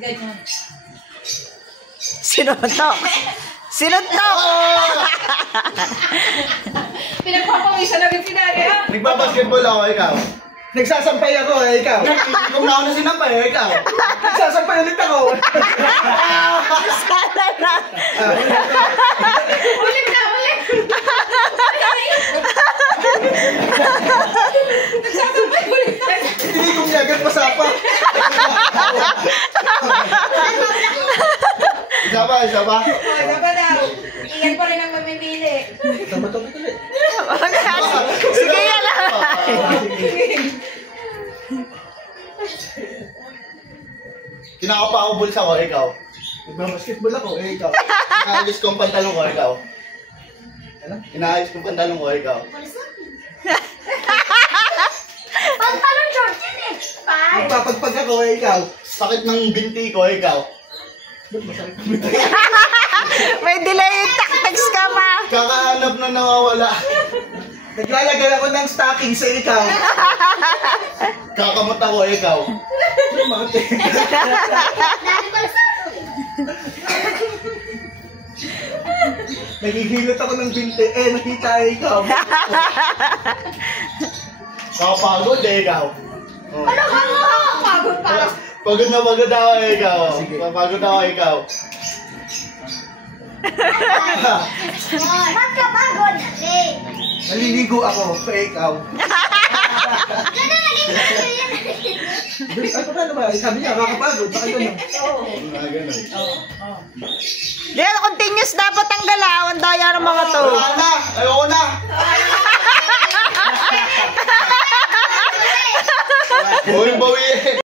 Ganyan. Sinuntok. Sinuntok! Pinagpapawisan agad si Daddy, ha? Nagbabasketball ako, ikaw. Nagsasampay ako, ikaw. Kung na ako na sinampay, ikaw. Nagsasampay ulit ako. Sana na. Ulit na, ulit! Nagsasampay ulit na. Hindi kong agad pasapa. Isa ba? Isa ba? Isa pa daw. Iyan pa rin ang mamimili. Tabat-tabat ulit. Sige, yan lang. Kinakapa ako bulsa ko, ikaw. Nagbabasketball ako, ikaw. Inaalis ko ang pantalong ko, ikaw. Ano? Inaalis ko ang pantalong ko, ikaw. Pantalon short yan eh. Nagpapagpag ako, ikaw. Sakit ng binti ko, ikaw. May delay tactics ka pa. Kakahanap na nawawala. Naglalagay ako ng stocking sa ikaw. Kakamot ako, ikaw. Nagigilot ako ng binti. Nakita ikaw. Kapagod ikaw. Oh. Ano ka mo? Pagod pa. Pagod na pagod ako, ikaw. Pagod ako, ikaw. Ba't ka pagod? Naliligo ako sa ikaw. Gano'n naging Ay, paano ba? Sabi niya, kakapagod. Baka gano'n. Oo. Gano'n. Hindi, continuous dapat ang galaw. Ang daya ng mga to. Wala na! Ayoko na! Bawi-bawi eh!